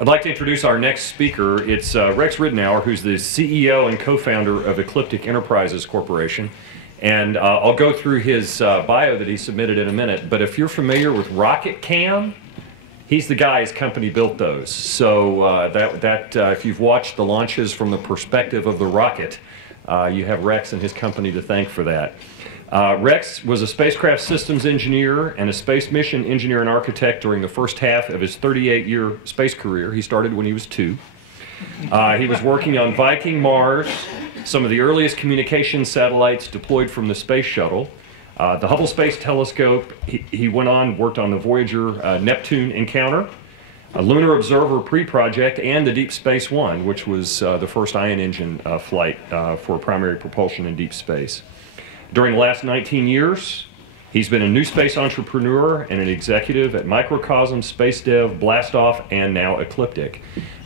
I'd like to introduce our next speaker. It's Rex Ridenoure, who's the CEO and co-founder of Ecliptic Enterprises Corporation. And I'll go through his bio that he submitted in a minute. But if you're familiar with Rocket Cam, he's the guy, his company built those. So if you've watched the launches from the perspective of the rocket, you have Rex and his company to thank for that. Rex was a spacecraft systems engineer and a space mission engineer and architect during the first half of his 38-year space career. He started when he was 2. He was working on Viking, Mars, some of the earliest communication satellites deployed from the space shuttle, the Hubble Space Telescope. He went on, worked on the Voyager Neptune encounter, a Lunar Observer pre-project, and the Deep Space One, which was the first ion engine flight for primary propulsion in deep space. During the last 19 years, he's been a new space entrepreneur and an executive at Microcosm, Space Dev, Blastoff, and now Ecliptic.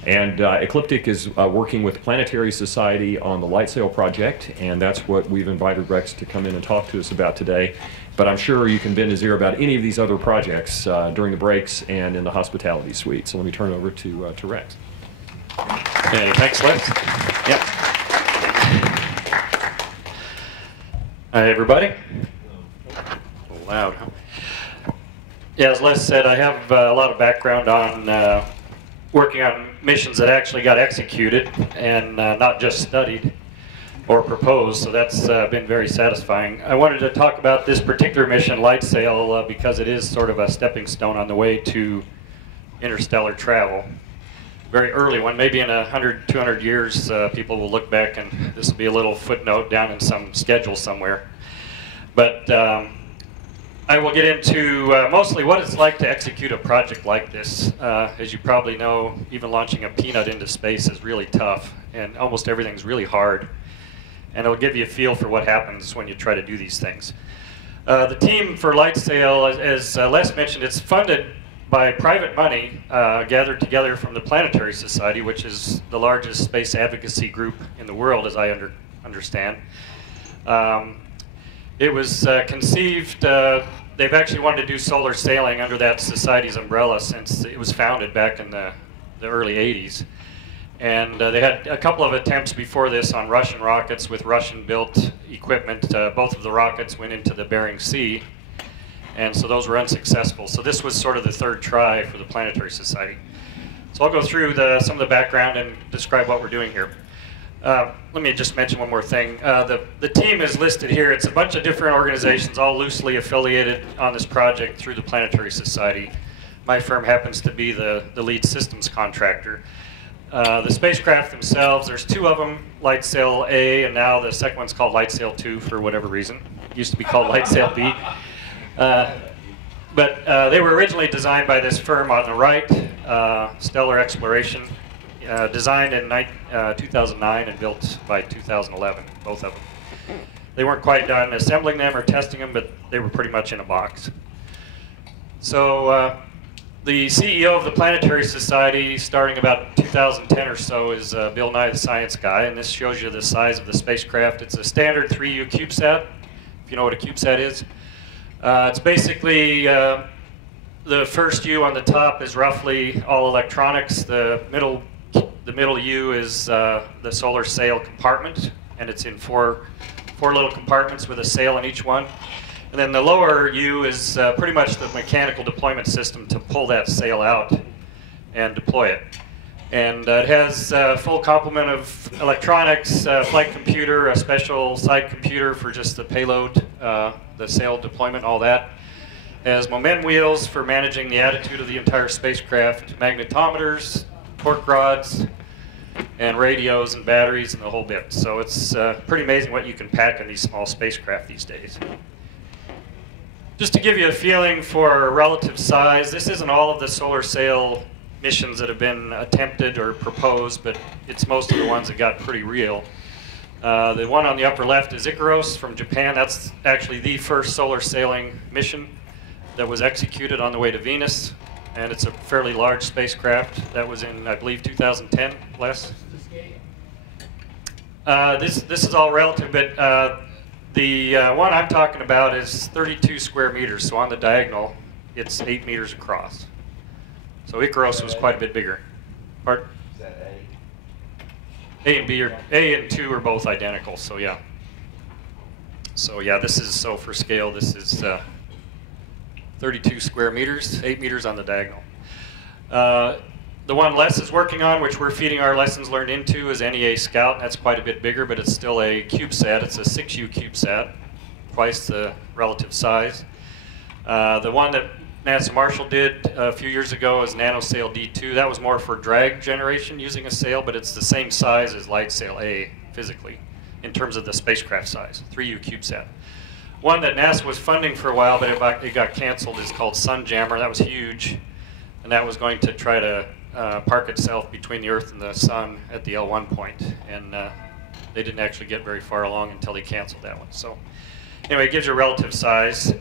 And Ecliptic is working with Planetary Society on the LightSail project, and that's what we've invited Rex to come in and talk to us about today. But I'm sure you can bend his ear about any of these other projects during the breaks and in the hospitality suite. So let me turn it over to Rex. Okay, thanks, Les. Yep. Hi, everybody. A little loud, huh? Yeah, as Les said, I have a lot of background on working on missions that actually got executed and not just studied or proposed, so that's been very satisfying. I wanted to talk about this particular mission, LightSail, because it is sort of a stepping stone on the way to interstellar travel. Very early one, maybe in 100, 200 years, people will look back and this will be a little footnote down in some schedule somewhere. But I will get into mostly what it's like to execute a project like this. As you probably know, even launching a peanut into space is really tough, and almost everything's really hard. And it'll give you a feel for what happens when you try to do these things. The team for LightSail, as Les mentioned, it's funded by private money gathered together from the Planetary Society, which is the largest space advocacy group in the world, as I understand. It was conceived, they've actually wanted to do solar sailing under that society's umbrella since it was founded back in the early 80s. And they had a couple of attempts before this on Russian rockets with Russian-built equipment. Both of the rockets went into the Bering Sea, and so those were unsuccessful. So this was sort of the third try for the Planetary Society. So I'll go through some of the background and describe what we're doing here. Let me just mention one more thing. The team is listed here. It's a bunch of different organizations, all loosely affiliated on this project through the Planetary Society. My firm happens to be the lead systems contractor. The spacecraft themselves, there's 2 of them, LightSail A, and now the second one's called LightSail 2 for whatever reason. It used to be called LightSail B. But they were originally designed by this firm on the right, Stellar Exploration, designed in 2009 and built by 2011, both of them. They weren't quite done assembling them or testing them, but they were pretty much in a box. So the CEO of the Planetary Society, starting about 2010 or so, is Bill Nye the Science Guy, and this shows you the size of the spacecraft. It's a standard 3U CubeSat, if you know what a CubeSat is. It's basically the first U on the top is roughly all electronics. The middle U is the solar sail compartment, and it's in four little compartments with a sail in each one. And then the lower U is pretty much the mechanical deployment system to pull that sail out and deploy it. And it has a full complement of electronics, flight computer, a special side computer for just the payload, the sail deployment, all that. It has momentum wheels for managing the attitude of the entire spacecraft, magnetometers, torque rods, and radios and batteries and the whole bit. So it's pretty amazing what you can pack in these small spacecraft these days. Just to give you a feeling for relative size, this isn't all of the solar sail missions that have been attempted or proposed, but it's most of the ones that got pretty real. The one on the upper left is Icaros from Japan. That's actually the first solar sailing mission that was executed on the way to Venus, and it's a fairly large spacecraft. That was in, I believe, 2010, Les? This is all relative, but the one I'm talking about is 32 square meters, so on the diagonal, it's 8 meters across. So Icaros was quite a bit bigger. Pardon? Is that A and B are, A and 2 are both identical, so yeah. So yeah, this is, so for scale, this is 32 square meters, 8 meters on the diagonal. The one Les is working on, which we're feeding our lessons learned into, is NEA Scout. That's quite a bit bigger, but it's still a CubeSat. It's a 6U CubeSat, twice the relative size. The one that NASA Marshall did a few years ago is NanoSail D2. That was more for drag generation using a sail, but it's the same size as LightSail A physically in terms of the spacecraft size, 3U CubeSat. One that NASA was funding for a while, but it got canceled, is called Sunjammer. That was huge, and that was going to try to park itself between the Earth and the Sun at the L1 point, and they didn't actually get very far along until they canceled that one. So anyway, it gives you a relative size.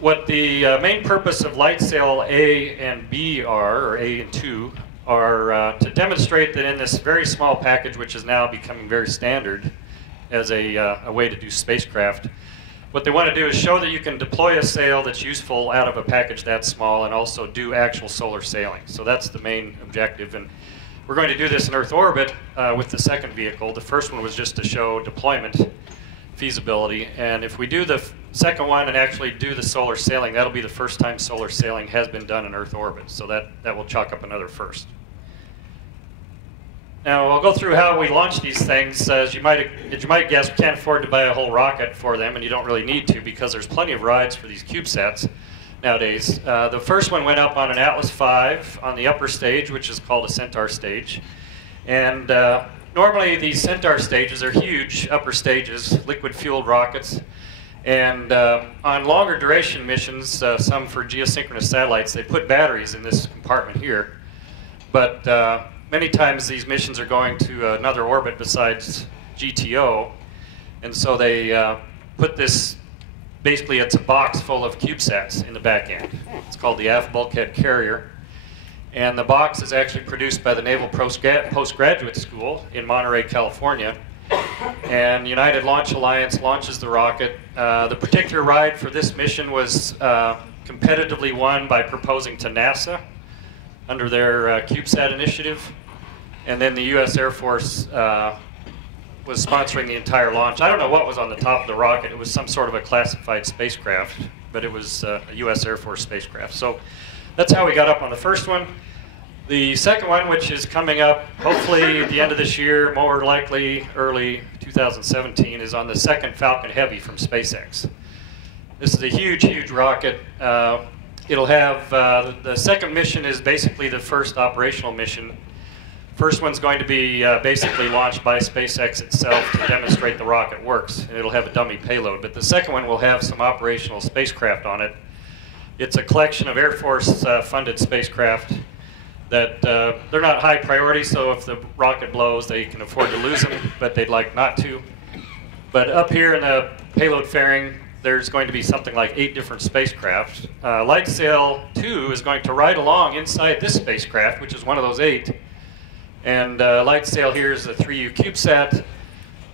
What the main purpose of LightSail A and B are, or A and 2, are to demonstrate that in this very small package, which is now becoming very standard as a way to do spacecraft, what they want to do is show that you can deploy a sail that's useful out of a package that small and also do actual solar sailing. So that's the main objective. And we're going to do this in Earth orbit with the second vehicle. The first one was just to show deployment feasibility. And if we do the second one and actually do the solar sailing, that'll be the first time solar sailing has been done in Earth orbit. So that will chalk up another first. Now, I'll go through how we launch these things. As you might guess, we can't afford to buy a whole rocket for them, and you don't really need to because there's plenty of rides for these CubeSats nowadays. The first one went up on an Atlas V on the upper stage, which is called a Centaur stage. And normally these Centaur stages are huge upper stages, liquid-fueled rockets. And on longer duration missions, some for geosynchronous satellites, they put batteries in this compartment here. But many times these missions are going to another orbit besides GTO, and so they put this, basically it's a box full of CubeSats in the back end. It's called the aft bulkhead carrier, and the box is actually produced by the Naval Postgraduate School in Monterey, California, and United Launch Alliance launches the rocket. The particular ride for this mission was competitively won by proposing to NASA under their CubeSat initiative. And then the U.S. Air Force was sponsoring the entire launch. I don't know what was on the top of the rocket. It was some sort of a classified spacecraft, but it was a U.S. Air Force spacecraft. So that's how we got up on the first one. The second one, which is coming up hopefully at the end of this year, more likely early 2017, is on the second Falcon Heavy from SpaceX. This is a huge, huge rocket. It'll have, the second mission is basically the first operational mission. First one's going to be basically launched by SpaceX itself to demonstrate the rocket works, and it'll have a dummy payload. But the second one will have some operational spacecraft on it. It's a collection of Air Force funded spacecraft that they're not high priority, so if the rocket blows, they can afford to lose them, but they'd like not to. But up here in the payload fairing, there's going to be something like 8 different spacecraft. LightSail 2 is going to ride along inside this spacecraft, which is one of those 8. And LightSail here is a 3U CubeSat.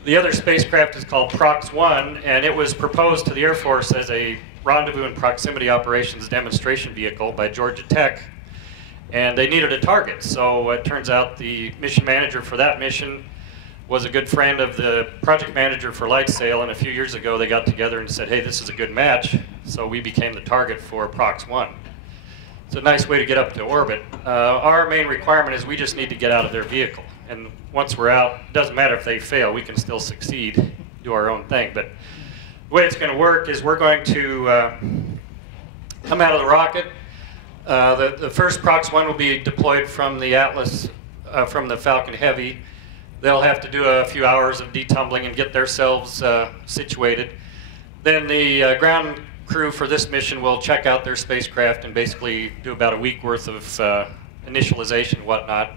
The other spacecraft is called Prox-1, and it was proposed to the Air Force as a rendezvous and proximity operations demonstration vehicle by Georgia Tech. And they needed a target, so it turns out the mission manager for that mission was a good friend of the project manager for LightSail, and a few years ago they got together and said, hey, this is a good match, so we became the target for Prox-1. It's a nice way to get up to orbit. Our main requirement is we just need to get out of their vehicle. And once we're out, it doesn't matter if they fail, we can still succeed, do our own thing. But the way it's going to work is we're going to come out of the rocket. The first Prox-1 will be deployed from the Atlas, from the Falcon Heavy. They'll have to do a few hours of detumbling and get themselves situated. Then the ground crew for this mission will check out their spacecraft and basically do about a week worth of initialization and whatnot.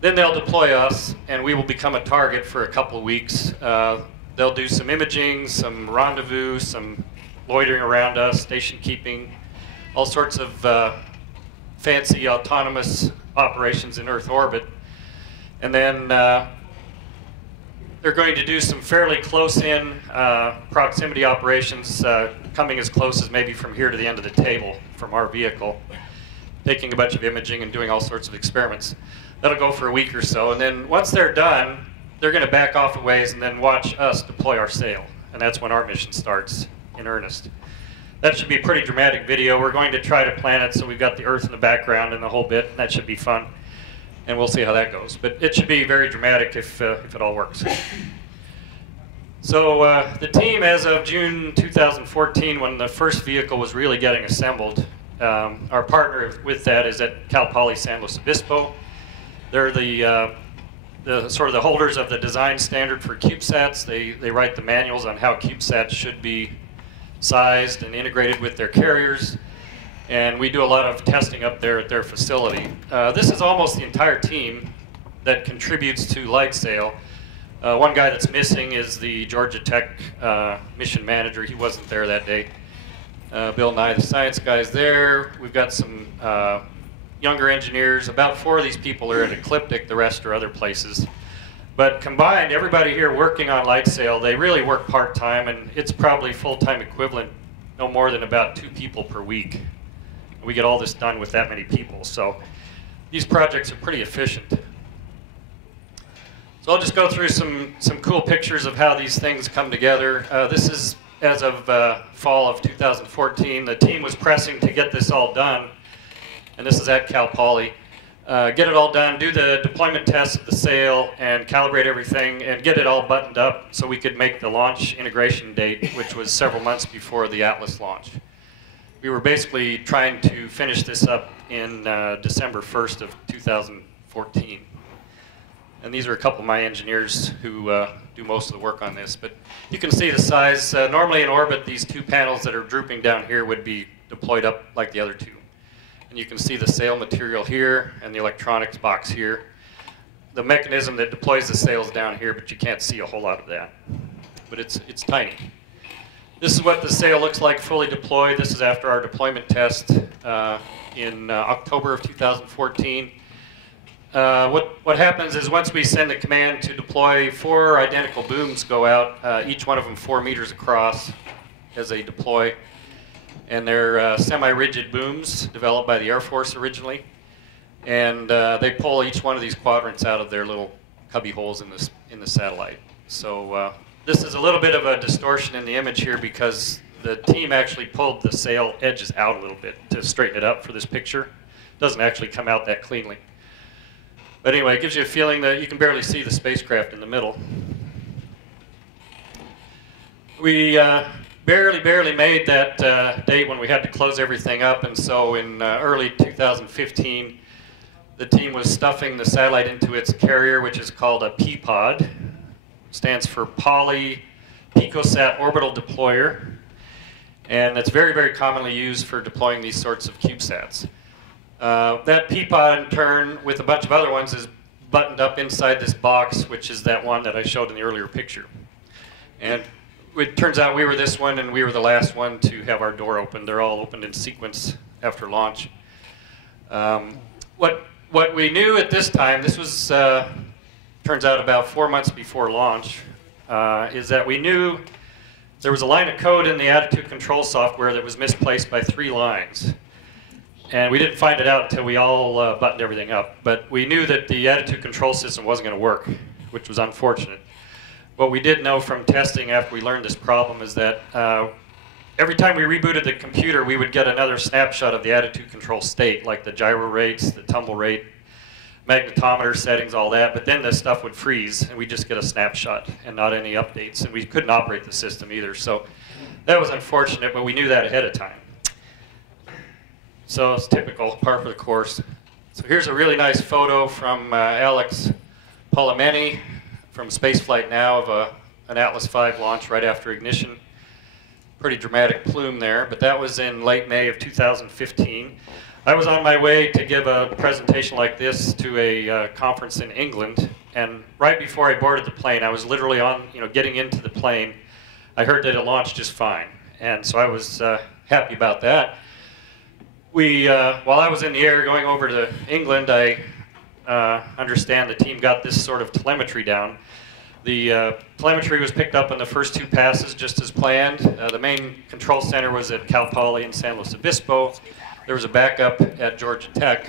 Then they'll deploy us, and we will become a target for a couple of weeks. They'll do some imaging, some rendezvous, some loitering around us, station keeping, all sorts of fancy autonomous operations in Earth orbit. And then they're going to do some fairly close-in proximity operations, coming as close as maybe from here to the end of the table from our vehicle, taking a bunch of imaging and doing all sorts of experiments. That'll go for a week or so, and then once they're done, they're going to back off a ways and then watch us deploy our sail, and that's when our mission starts in earnest. That should be a pretty dramatic video. We're going to try to plan it so we've got the Earth in the background and the whole bit. That should be fun, and we'll see how that goes. But it should be very dramatic if it all works. So the team, as of June 2014, when the first vehicle was really getting assembled, our partner with that is at Cal Poly San Luis Obispo. They're the sort of the holders of the design standard for CubeSats. They write the manuals on how CubeSats should be sized and integrated with their carriers, and we do a lot of testing up there at their facility. This is almost the entire team that contributes to LightSail. One guy that's missing is the Georgia Tech mission manager. He wasn't there that day. Bill Nye, the science guy's there. We've got some younger engineers. About 4 of these people are at Ecliptic, the rest are other places. But combined, everybody here working on LightSail, they really work part-time, and it's probably full-time equivalent, no more than about 2 people per week. We get all this done with that many people, so these projects are pretty efficient. So I'll just go through some cool pictures of how these things come together. This is as of fall of 2014. The team was pressing to get this all done, and this is at Cal Poly. Get it all done, do the deployment tests of the sail, and calibrate everything, and get it all buttoned up so we could make the launch integration date, which was several months before the Atlas launch. We were basically trying to finish this up in December 1st of 2014. And these are a couple of my engineers who do most of the work on this. But you can see the size. Normally in orbit, these 2 panels that are drooping down here would be deployed up like the other 2. And you can see the sail material here and the electronics box here. The mechanism that deploys the sails down here, but you can't see a whole lot of that. But it's tiny. This is what the sail looks like fully deployed. This is after our deployment test in October of 2014. What happens is once we send the command to deploy, 4 identical booms go out, each one of them 4 meters across as they deploy. And they're semi-rigid booms developed by the Air Force originally. And they pull each one of these quadrants out of their little cubby holes in the satellite. So this is a little bit of a distortion in the image here because the team actually pulled the sail edges out a little bit to straighten it up for this picture. It doesn't actually come out that cleanly. But anyway, it gives you a feeling that you can barely see the spacecraft in the middle. We barely made that date when we had to close everything up, and so in early 2015, the team was stuffing the satellite into its carrier, which is called a P-pod. Stands for Poly Picosat Orbital Deployer, and it's very commonly used for deploying these sorts of CubeSats. That P-pod, in turn, with a bunch of other ones, is buttoned up inside this box, which is that one that I showed in the earlier picture. And it turns out we were this one, and we were the last one to have our door open. They're all opened in sequence after launch. What we knew at this time, this was, turns out about 4 months before launch, is that we knew there was a line of code in the attitude control software that was misplaced by 3 lines. And we didn't find it out until we all buttoned everything up. But we knew that the attitude control system wasn't going to work, which was unfortunate. What we did know from testing after we learned this problem is that every time we rebooted the computer, we would get another snapshot of the attitude control state, like the gyro rates, the tumble rate, magnetometer settings, all that. But then the stuff would freeze, and we'd just get a snapshot and not any updates. And we couldn't operate the system either. So that was unfortunate, but we knew that ahead of time. So it's typical, par for the course. So here's a really nice photo from Alex Polimeni from Spaceflight Now of an Atlas V launch right after ignition. Pretty dramatic plume there, but that was in late May of 2015. I was on my way to give a presentation like this to a conference in England, and right before I boarded the plane, I was literally on, getting into the plane. I heard that it launched just fine, and so I was happy about that. While I was in the air going over to England, I understand the team got this sort of telemetry down. The telemetry was picked up on the first 2 passes just as planned. The main control center was at Cal Poly in San Luis Obispo. There was a backup at Georgia Tech.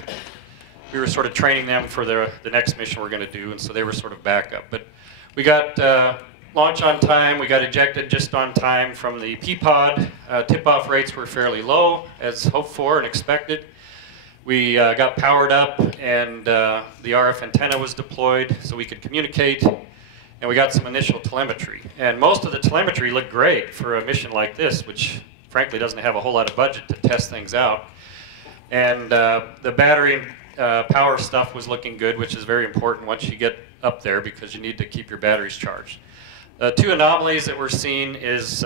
we were sort of training them for the next mission we're going to do, and so they were sort of backup. But we got launch on time, we got ejected just on time from the P-pod. Tip-off rates were fairly low, as hoped for and expected. We got powered up, and the RF antenna was deployed so we could communicate, and we got some initial telemetry. And most of the telemetry looked great for a mission like this, which frankly doesn't have a whole lot of budget to test things out. And the battery power stuff was looking good, which is very important once you get up there because you need to keep your batteries charged. Two anomalies that we're seeing is,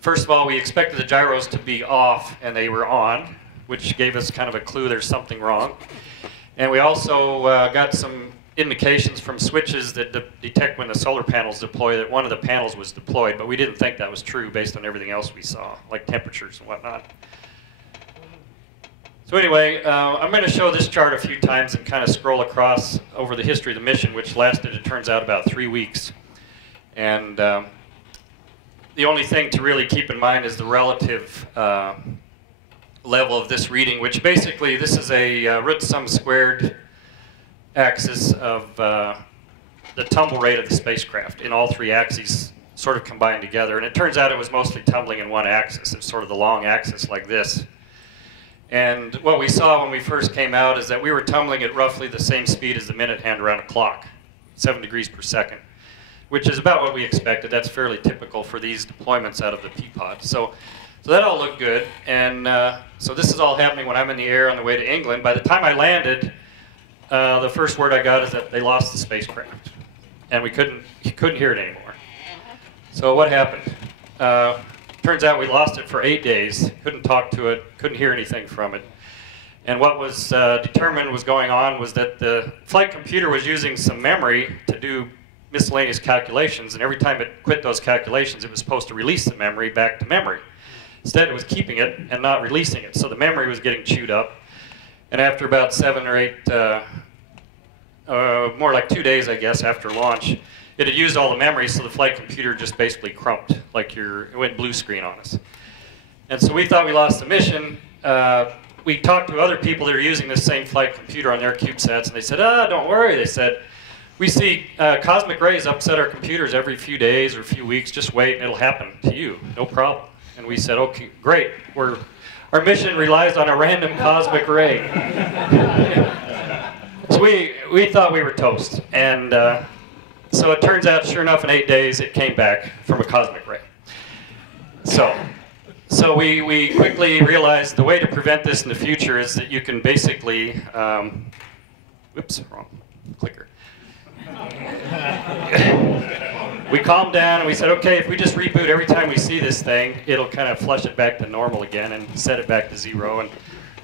first of all, we expected the gyros to be off, and they were on, which gave us kind of a clue there's something wrong. And we also got some indications from switches that detect when the solar panels deploy that one of the panels was deployed, but we didn't think that was true based on everything else we saw, like temperatures and whatnot. So anyway, I'm going to show this chart a few times and kind of scroll across over the history of the mission, which lasted, it turns out, about 3 weeks. And the only thing to really keep in mind is the relative level of this reading, which basically this is a root sum squared axis of the tumble rate of the spacecraft in all three axes sort of combined together. And it turns out it was mostly tumbling in one axis. It's sort of the long axis like this. And what we saw when we first came out is that we were tumbling at roughly the same speed as the minute hand around a clock, 7 degrees per second, which is about what we expected. That's fairly typical for these deployments out of the P-pod. So that all looked good, and so this is all happening when I'm in the air on the way to England. By the time I landed, the first word I got is that they lost the spacecraft, and you couldn't hear it anymore. So what happened? Turns out we lost it for 8 days, couldn't talk to it, couldn't hear anything from it. And what was determined was going on was that the flight computer was using some memory to do miscellaneous calculations, and every time it quit those calculations, it was supposed to release the memory back to memory. Instead, it was keeping it and not releasing it. So the memory was getting chewed up. And after about 7 or 8, more like 2 days, I guess, after launch, it had used all the memory, so the flight computer just basically crumped, like it went blue screen on us. And so we thought we lost the mission. We talked to other people that are using this same flight computer on their CubeSats, and they said, don't worry. They said, we see cosmic rays upset our computers every few days or a few weeks. Just wait, and it'll happen to you. No problem. And we said, okay, great. Our mission relies on a random cosmic ray. So we thought we were toast. And so it turns out, sure enough, in 8 days, it came back from a cosmic ray. So we quickly realized the way to prevent this in the future is that you can basically, whoops, wrong clicker. We calmed down and we said, okay, if we just reboot every time we see this thing, it'll kind of flush it back to normal again and set it back to 0. And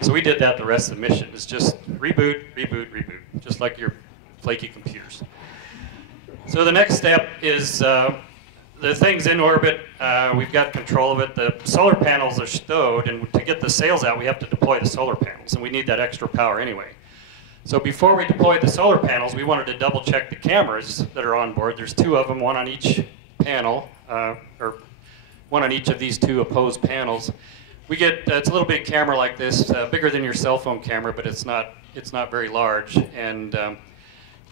so we did that the rest of the mission. It's just reboot, reboot, reboot, just like your flaky computers. So the next step is the thing's in orbit. We've got control of it. The solar panels are stowed, and to get the sails out, we have to deploy the solar panels, and we need that extra power anyway. So before we deployed the solar panels, we wanted to double check the cameras that are on board. There's 2 of them, one on each panel, or one on each of these 2 opposed panels. We get, it's a little big camera like this, bigger than your cell phone camera, but it's not very large. And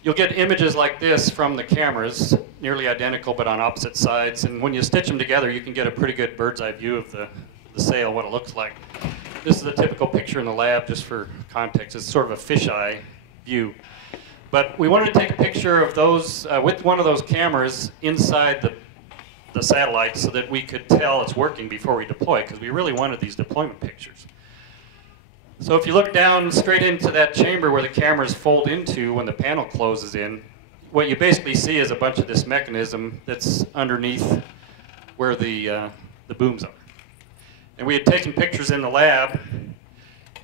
you'll get images like this from the cameras, nearly identical but on opposite sides. And when you stitch them together, you can get a pretty good bird's eye view of the sail, what it looks like. This is a typical picture in the lab, just for context. It's sort of a fisheye view. But we wanted to take a picture of those with one of those cameras inside the satellite so that we could tell it's working before we deploy, because we really wanted these deployment pictures. So if you look down straight into that chamber where the cameras fold into when the panel closes in, what you basically see is a bunch of this mechanism that's underneath where the booms are. And we had taken pictures in the lab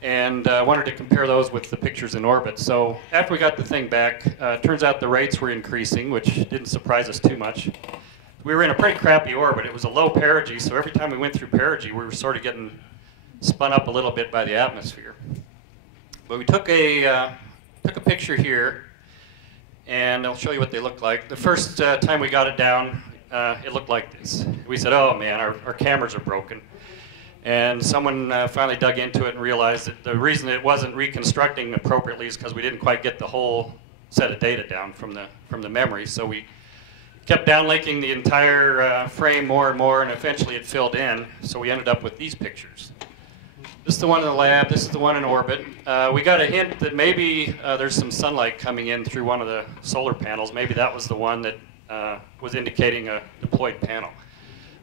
and wanted to compare those with the pictures in orbit. So after we got the thing back, it turns out the rates were increasing, which didn't surprise us too much. We were in a pretty crappy orbit. It was a low perigee, so every time we went through perigee, we were sort of getting spun up a little bit by the atmosphere. But we took a picture here, and I'll show you what they look like. The first time we got it down, it looked like this. We said, oh man, our cameras are broken. And someone finally dug into it and realized that the reason it wasn't reconstructing appropriately is because we didn't quite get the whole set of data down from the memory. So we kept downlinking the entire frame more and more, and eventually it filled in. So we ended up with these pictures. This is the one in the lab. This is the one in orbit. We got a hint that maybe there's some sunlight coming in through one of the solar panels. Maybe that was the one that was indicating a deployed panel.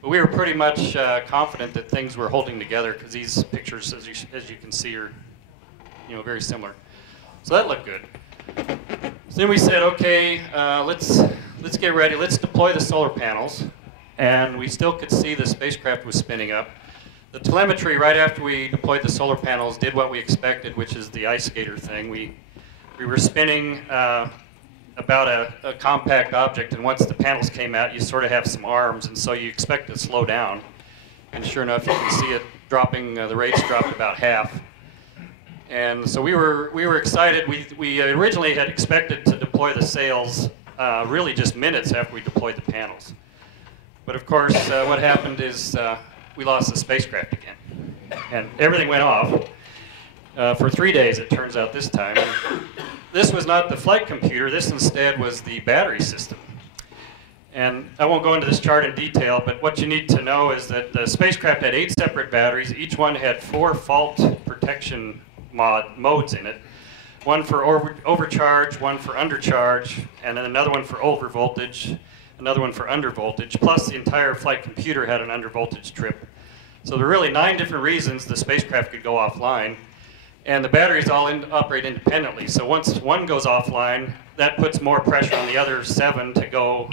But we were pretty much confident that things were holding together because these pictures, as you can see, are very similar. So that looked good. So then we said, okay, let's get ready. Let's deploy the solar panels. And we still could see the spacecraft was spinning up. The telemetry right after we deployed the solar panels did what we expected, which is the ice skater thing. We were spinning about a compact object, and once the panels came out, you sort of have some arms, and so you expect it to slow down. And sure enough, you can see it dropping. The rates dropped about half. And so we were excited. We originally had expected to deploy the sails really just minutes after we deployed the panels. But of course, what happened is we lost the spacecraft again, and everything went off for 3 days. It turns out this time. And this was not the flight computer. This instead was the battery system. And I won't go into this chart in detail, but what you need to know is that the spacecraft had 8 separate batteries. Each one had 4 fault protection modes in it. One for overcharge, one for undercharge, and then another one for overvoltage, another one for undervoltage, plus the entire flight computer had an undervoltage trip. So there were really 9 different reasons the spacecraft could go offline, and the batteries all operate independently. So once one goes offline, that puts more pressure on the other 7 to go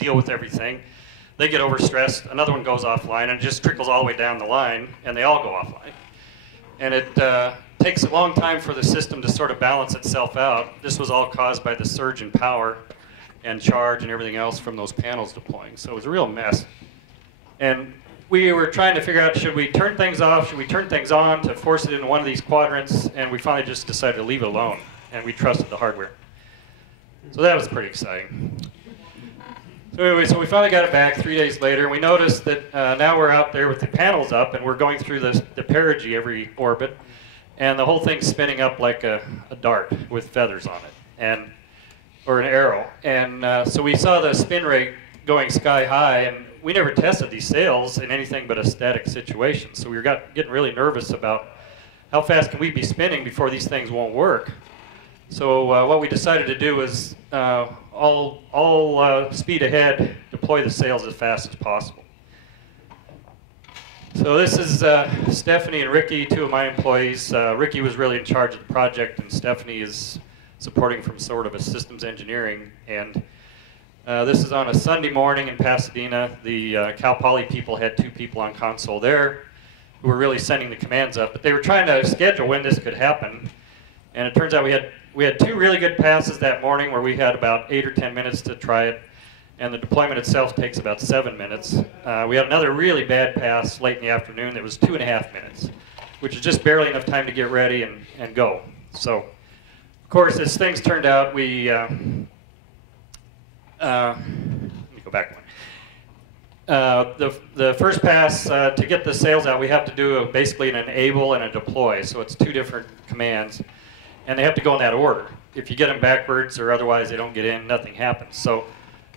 deal with everything. They get overstressed, another one goes offline, and it just trickles all the way down the line, and they all go offline. And it takes a long time for the system to sort of balance itself out. This was all caused by the surge in power and charge and everything else from those panels deploying. So it was a real mess. And we were trying to figure out, should we turn things off, should we turn things on to force it into one of these quadrants, and we finally just decided to leave it alone, and we trusted the hardware. So that was pretty exciting. So anyway, so we finally got it back 3 days later, and we noticed that now we're out there with the panels up, and we're going through the perigee every orbit, and the whole thing's spinning up like a dart with feathers on it, or an arrow. And so we saw the spin rate going sky high, and we never tested these sails in anything but a static situation. So we were getting really nervous about how fast can we be spinning before these things won't work. So what we decided to do was all speed ahead, deploy the sails as fast as possible. So this is Stephanie and Ricky, 2 of my employees. Ricky was really in charge of the project, and Stephanie is supporting from sort of a systems engineering. And this is on a Sunday morning in Pasadena. The Cal Poly people had 2 people on console there who were really sending the commands up. But they were trying to schedule when this could happen. And it turns out we had 2 really good passes that morning where we had about 8 or 10 minutes to try it. And the deployment itself takes about 7 minutes. We had another really bad pass late in the afternoon that was 2.5 minutes, which is just barely enough time to get ready and go. So, of course, as things turned out, we let me go back one. The first pass, to get the sails out, we have to do basically an enable and a deploy. So it's 2 different commands, and they have to go in that order. If you get them backwards or otherwise they don't get in, nothing happens. So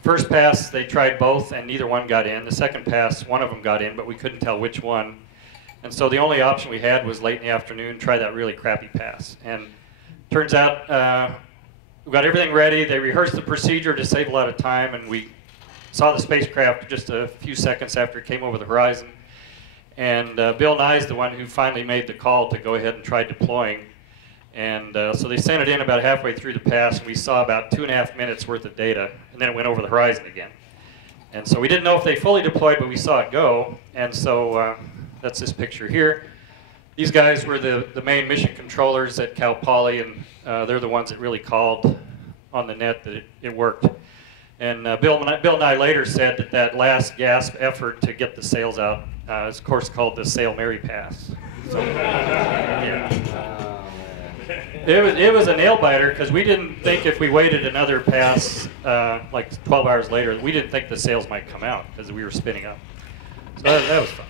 first pass, they tried both, and neither one got in. The second pass, one of them got in, but we couldn't tell which one. And so the only option we had was late in the afternoon, try that really crappy pass. And turns out we got everything ready. They rehearsed the procedure to save a lot of time, and we saw the spacecraft just a few seconds after it came over the horizon. And Bill Nye is the one who finally made the call to go ahead and try deploying. And so they sent it in about halfway through the pass, and we saw about 2.5 minutes worth of data, and then it went over the horizon again. And so we didn't know if they fully deployed, but we saw it go. And so that's this picture here. These guys were the main mission controllers at Cal Poly, and they're the ones that really called on the net that it worked. And Bill Nye later said that last gasp effort to get the sails out is, of course, called the Sail Mary Pass. So, yeah. It was a nail-biter, because we didn't think if we waited another pass, like 12 hours later, we didn't think the sails might come out, because we were spinning up. So that was fun.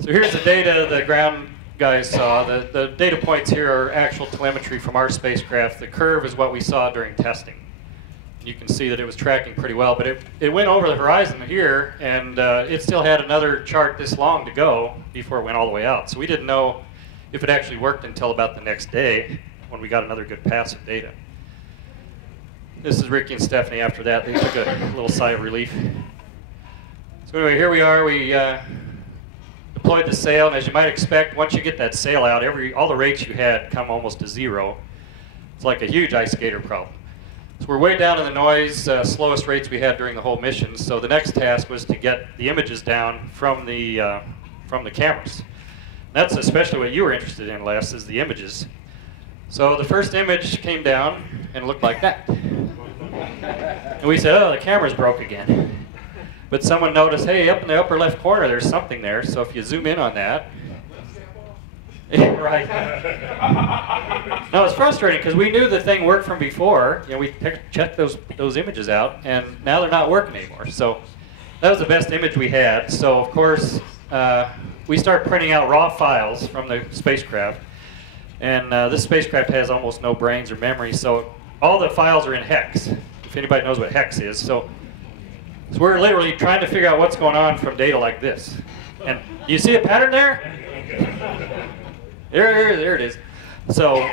So here's the data the ground guys saw. The data points here are actual telemetry from our spacecraft. The curve is what we saw during testing. You can see that it was tracking pretty well, but it went over the horizon here, and it still had another chart this long to go before it went all the way out. So we didn't know if it actually worked until about the next day when we got another good pass of data. This is Ricky and Stephanie after that. They took a little sigh of relief. So anyway, here we are. We deployed the sail, and as you might expect, once you get that sail out, all the rates you had come almost to zero. It's like a huge ice skater problem. So we're way down in the noise, slowest rates we had during the whole mission. So the next task was to get the images down from the cameras. That's especially what you were interested in, Les, is the images. So the first image came down and looked like that. And we said, oh, the camera's broke again. But someone noticed, hey, up in the upper left corner, there's something there. So if you zoom in on that, right. No, it's frustrating because we knew the thing worked from before. You know, we checked those images out, and now they're not working anymore. So that was the best image we had. So of course, we start printing out raw files from the spacecraft, and this spacecraft has almost no brains or memory, so all the files are in hex. If anybody knows what hex is, so we're literally trying to figure out what's going on from data like this. And you see a pattern there? There it is. So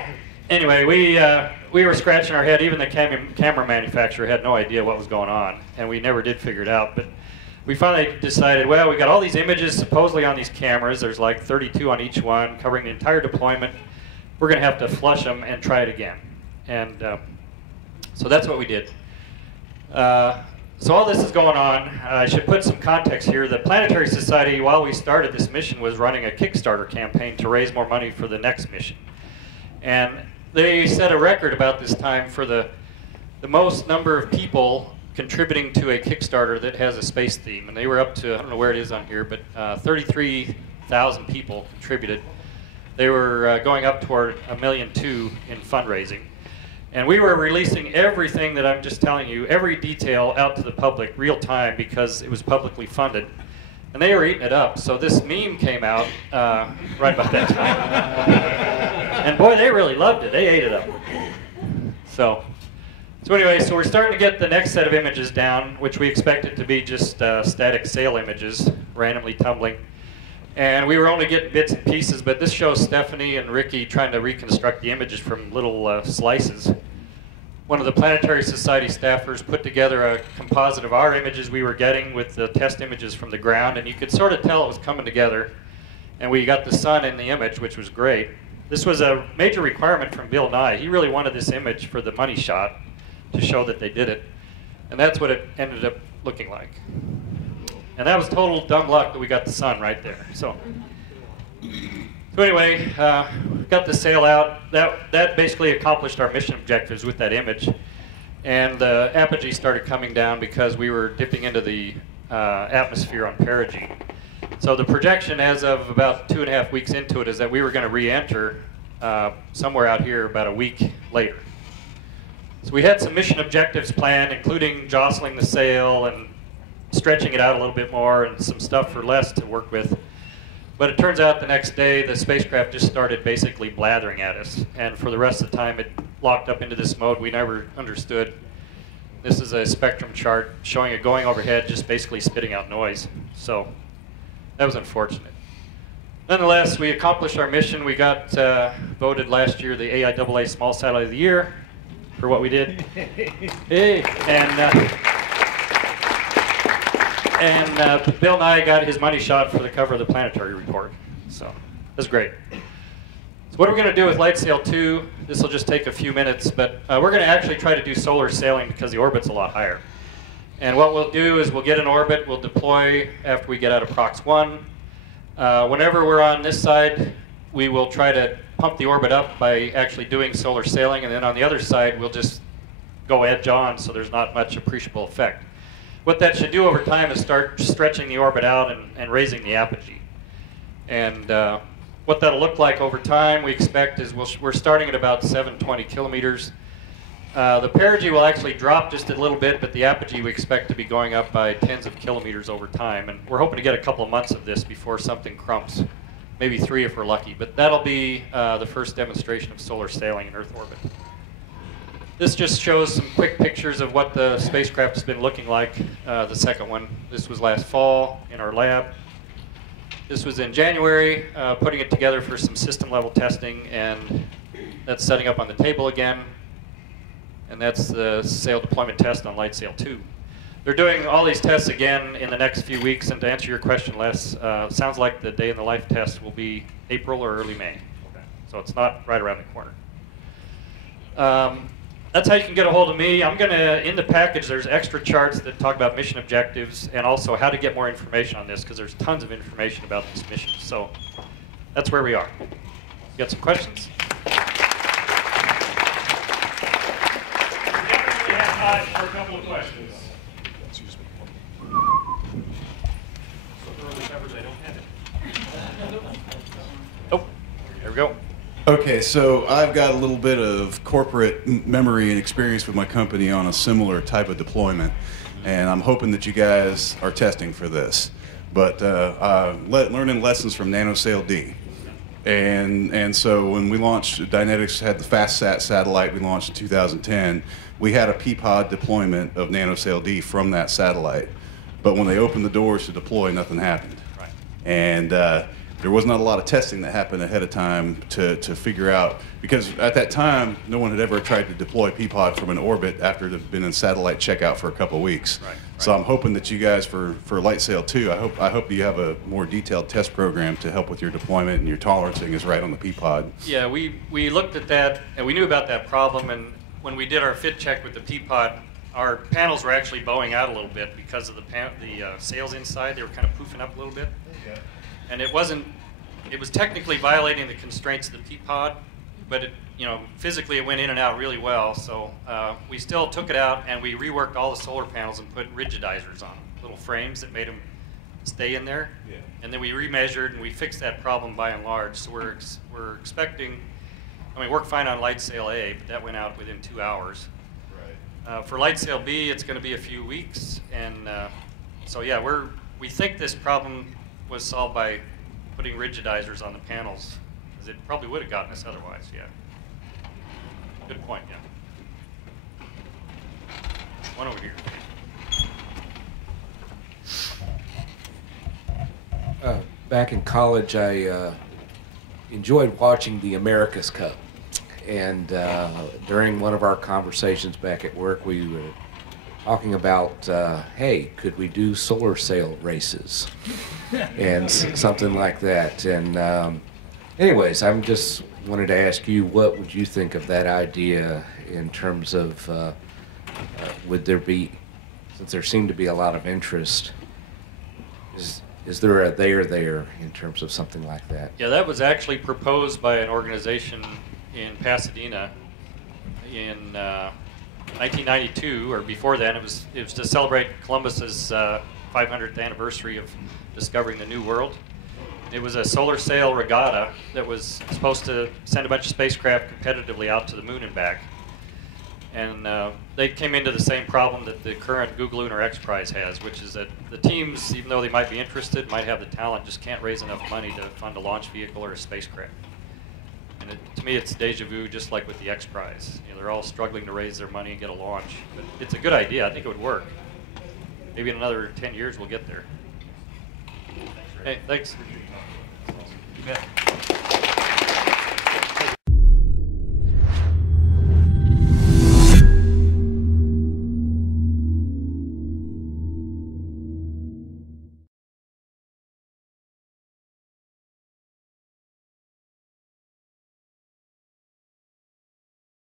anyway, we were scratching our head. Even the camera manufacturer had no idea what was going on, and we never did figure it out. But we finally decided, well, we got all these images supposedly on these cameras. There's like 32 on each one, covering the entire deployment. We're going to have to flush them and try it again. And so that's what we did. So all this is going on. I should put some context here. The Planetary Society, while we started this mission, was running a Kickstarter campaign to raise more money for the next mission. And they set a record about this time for the most number of people contributing to a Kickstarter that has a space theme. And they were up to, I don't know where it is on here, but 33,000 people contributed. They were going up toward $1.2 million in fundraising. And we were releasing everything that I'm just telling you, every detail out to the public real time because it was publicly funded. And they were eating it up. So this meme came out right about that time. And boy, they really loved it. They ate it up. So anyway, so we're starting to get the next set of images down, which we expected to be just static sail images, randomly tumbling. And we were only getting bits and pieces, but this shows Stephanie and Ricky trying to reconstruct the images from little slices. One of the Planetary Society staffers put together a composite of our images we were getting with the test images from the ground, and you could sort of tell it was coming together. And we got the sun in the image, which was great. This was a major requirement from Bill Nye. He really wanted this image for the money shot to show that they did it. And that's what it ended up looking like. And that was total dumb luck that we got the sun right there. So anyway, got the sail out. That basically accomplished our mission objectives with that image. And the apogee started coming down because we were dipping into the atmosphere on perigee. So the projection as of about 2.5 weeks into it is that we were going to re-enter somewhere out here about a week later. So we had some mission objectives planned, including jostling the sail and stretching it out a little bit more and some stuff for Les to work with. But it turns out the next day the spacecraft just started basically blathering at us. And for the rest of the time it locked up into this mode we never understood. This is a spectrum chart showing it going overhead, just basically spitting out noise. So that was unfortunate. Nonetheless, we accomplished our mission. We got voted last year the AIAA Small Satellite of the Year for what we did. Hey. And Bill Nye got his money shot for the cover of the Planetary Report. So that's great. So what are we going to do with LightSail 2? This will just take a few minutes, but we're going to actually try to do solar sailing because the orbit's a lot higher. And what we'll do is we'll get an orbit, we'll deploy after we get out of Prox 1. Whenever we're on this side, we will try to pump the orbit up by actually doing solar sailing, and then on the other side, we'll just go edge on so there's not much appreciable effect. What that should do over time is start stretching the orbit out and raising the apogee. And what that'll look like over time, we expect, is we're starting at about 720 kilometers. The perigee will actually drop just a little bit, but the apogee we expect to be going up by tens of kilometers over time. And we're hoping to get a couple of months of this before something crumps, maybe 3 if we're lucky. But that'll be the first demonstration of solar sailing in Earth orbit. This just shows some quick pictures of what the spacecraft has been looking like, the second one. This was last fall in our lab. This was in January, putting it together for some system level testing, and that's setting up on the table again. And that's the sail deployment test on LightSail 2. They're doing all these tests again in the next few weeks, and to answer your question, Les, sounds like the day in the life test will be April or early May. Okay. So it's not right around the corner. That's how you can get a hold of me. I'm going to, in the package, there's extra charts that talk about mission objectives and also how to get more information on this, because there's tons of information about this mission. So that's where we are. You got some questions? We have time for a couple of questions. Oh, there we go. Okay, so I've got a little bit of corporate memory and experience with my company on a similar type of deployment, and I'm hoping that you guys are testing for this. But learning lessons from NanoSail D. And so when we launched, Dynetics had the FastSat satellite we launched in 2010, we had a P-pod deployment of NanoSail D from that satellite. But when they opened the doors to deploy, nothing happened. Right. And there was not a lot of testing that happened ahead of time to figure out, because at that time, no one had ever tried to deploy P-pod from an orbit after it had been in satellite checkout for a couple of weeks. Right. So I'm hoping that you guys, for LightSail 2, I hope you have a more detailed test program to help with your deployment, and your tolerancing is right on the P-pod. Yeah, we looked at that, and we knew about that problem, and when we did our fit check with the P-pod, our panels were actually bowing out a little bit because of the sails inside. They were kind of poofing up a little bit. Yeah. And it was technically violating the constraints of the P-pod, but physically it went in and out really well. So we still took it out, and we reworked all the solar panels and put rigidizers on them, little frames that made them stay in there. Yeah. And then we remeasured, and we fixed that problem by and large. So we're expecting, we worked fine on LightSail A, but that went out within 2 hours. Right. For LightSail B, it's going to be a few weeks, and so yeah, we think this problem was solved by putting rigidizers on the panels, because it probably would have gotten us otherwise. Yeah. Good point. Yeah. One over here. Back in college, I enjoyed watching the America's Cup, and during one of our conversations back at work, we were talking about, hey, could we do solar sail races and something like that. And anyways, I'm just wanted to ask you, what would you think of that idea in terms of, would there be, since there seemed to be a lot of interest, is there a there in terms of something like that? Yeah, that was actually proposed by an organization in Pasadena in 1992, or before then. It was to celebrate Columbus's 500th anniversary of discovering the New World. It was a solar sail regatta that was supposed to send a bunch of spacecraft competitively out to the moon and back. And they came into the same problem that the current Google Lunar X Prize has, which is that the teams, even though they might be interested, might have the talent, just can't raise enough money to fund a launch vehicle or a spacecraft. And to me, it's deja vu, just like with the X Prize. They're all struggling to raise their money and get a launch. But it's a good idea. I think it would work. Maybe in another 10 years, we'll get there. Hey, thanks. You bet.